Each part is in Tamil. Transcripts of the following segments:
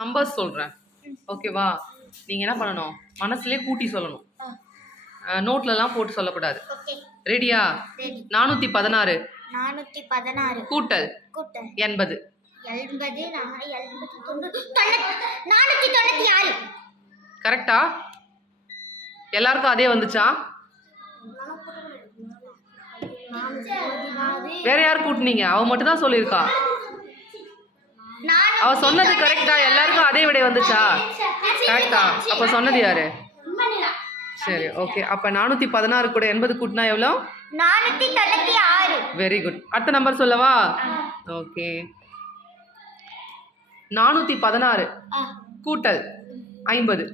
நம்பர்ஸ் சொல்கிறேன், ஓகேவா? நீங்கள் என்ன பண்ணணும், மனசுலேயே கூட்டி சொல்லணும், நோட்லலாம் போட்டு சொல்லக்கூடாது. ரெடியா? 416 கூட்டல் 80 கரெக்டா? எல்லாருக்கும் அதே வந்துச்சா? வேற யார் கூட்டினீங்க? அவ மட்டும் தான் சொல்லியிருக்கா. அவ சொன்னது கரெக்டா? எல்லாருக்கும் அதே விடை வந்துச்சா? கரெக்டா? அப்ப சொன்னது யாரு? சரி, ஓகே. அப்ப 416 கூட 80 கூட்டினா எவ்வளோ? 496. Very good. அடுத்த நம்பர் சொல்லவா? ஓகே. 416 கூட்டல் 50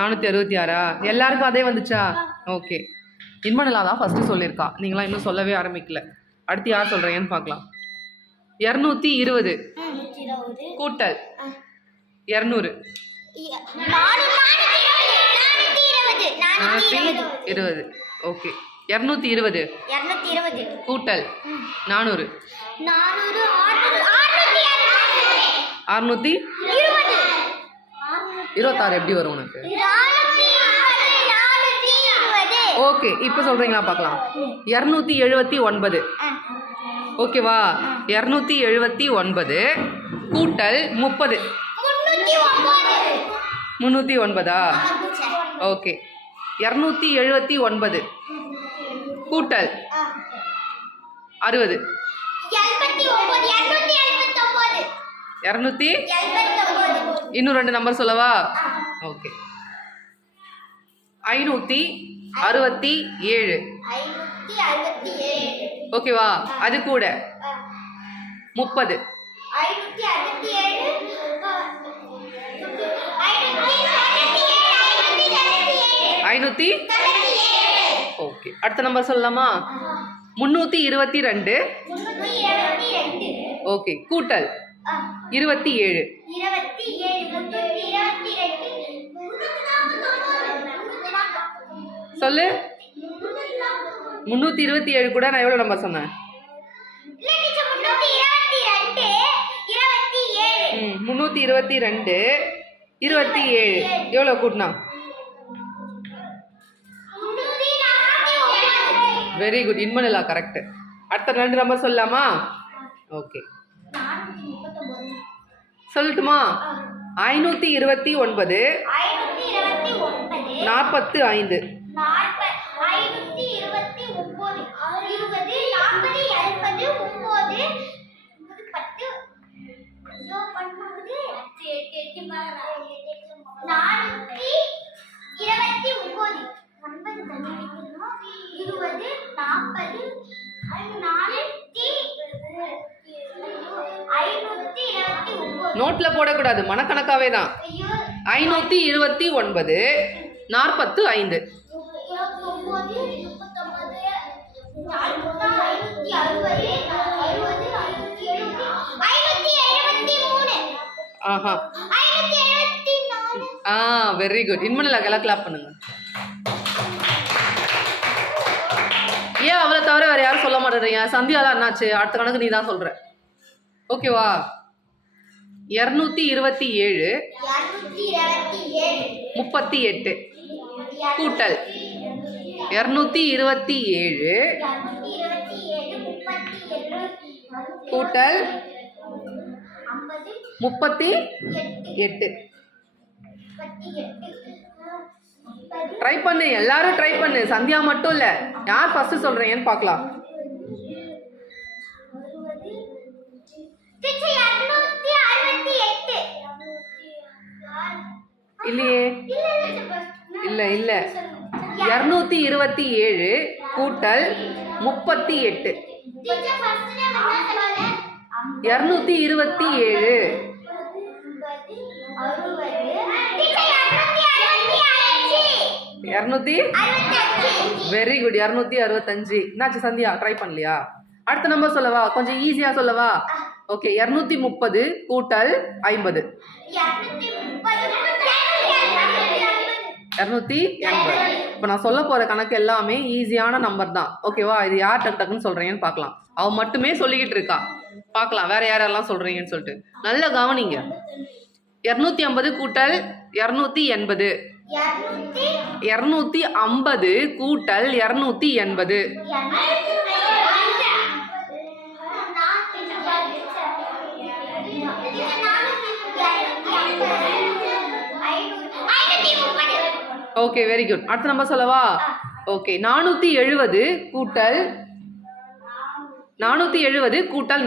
466. எல்லாருக்கும் அதே வந்துச்சா? ஓகே. இன்மனலா தான் ஃபர்ஸ்ட் சொல்லியிருக்கா. நீங்களாம் இன்னும் சொல்லவே ஆரம்பிக்கல. அடுத்து யார் சொல்றீங்கன்னு பார்க்கலாம். 220 கூட்டல் 200 420. ஓகே. 220 கூட்டல் 400 626 எப்படி வரும் உனக்கு? ஓகே, இப்போ சொல்றீங்களா பார்க்கலாம். 279 ஓகேவா? 279 கூட்டல் 30 309. ஓகே. 279 கூட்டல் 60 200. இன்னும் 2 நம்பர் சொல்லவா? ஓகே. 567 ஓகேவா? அது கூட 30 500. ஓகே. அடுத்த நம்பர் சொல்லலாமா? 322 ஓகே கூட்டல் 27 சொல்லு. 327 கூட நான் எவ்வளவு நம்பர் சொன்னேன்? 322 27 எவ்வளவு கூட்டினா? Very good. இன்மனலா கரெக்ட். அடுத்த 2 நம்பர் சொல்லலாமா? ஓகே. சொல்லட்டுமா? 529 45 நோட்ல போடக்கூடாது, மனக்கணக்காவே தான். 529 45 ஆஹா. Very good. இன்மனலா கிளாப் பண்ணுங்க. ஏன் அவளை தவிர வேற யாரும் சொல்ல மாட்டேறீங்க? சந்தியாலாம் என்னாச்சு? அடுத்த கணக்கு நீ தான் சொல்ற, ஓகேவா? 227 38 கூட்டல் 227 கூட்டல் 38. ட்ரை பண்ணு, எல்லாரும் ட்ரை பண்ணு. சந்தியா மட்டும் இல்ல, யார் ஃபர்ஸ்ட் சொல்றீங்கன்னு பார்க்கலாம். இல்லையே, இல்ல இல்ல. 227 கூட்டல் 38 227 200. Very good. 265. என்னாச்சு சந்தியா? ட்ரை பண்ணலையா? அடுத்த நம்பர் சொல்லவா? கொஞ்சம் ஈஸியா சொல்லவா? ஓகே. 230 கூட்டல் 50 280. இப்போ நான் சொல்ல போற கணக்கு எல்லாமே ஈஸியான நம்பர் தான், ஓகேவா? இது யார் டக்கு டக்குன்னு சொல்றீங்கன்னு பார்க்கலாம். அவ மட்டுமே சொல்லிக்கிட்டு இருக்கா. பார்க்கலாம் வேற யாரெல்லாம் சொல்றீங்கன்னு சொல்லிட்டு. நல்லா கவனிங்க. 250 கூட்டல் 280. 250 கூட்டல் 280. Okay very good. அடுத்த நம்பர் சொல்லவா? ஓகே 470 கூட்டல்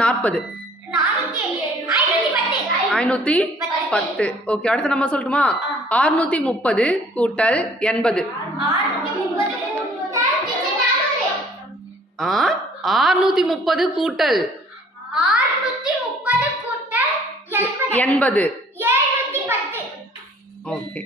40. 510. ஓகே அடுத்த நம்பர் சொல்லட்டுமா? 630 கூட்டல் 80. 630 கூட்டல் 80. ஓகே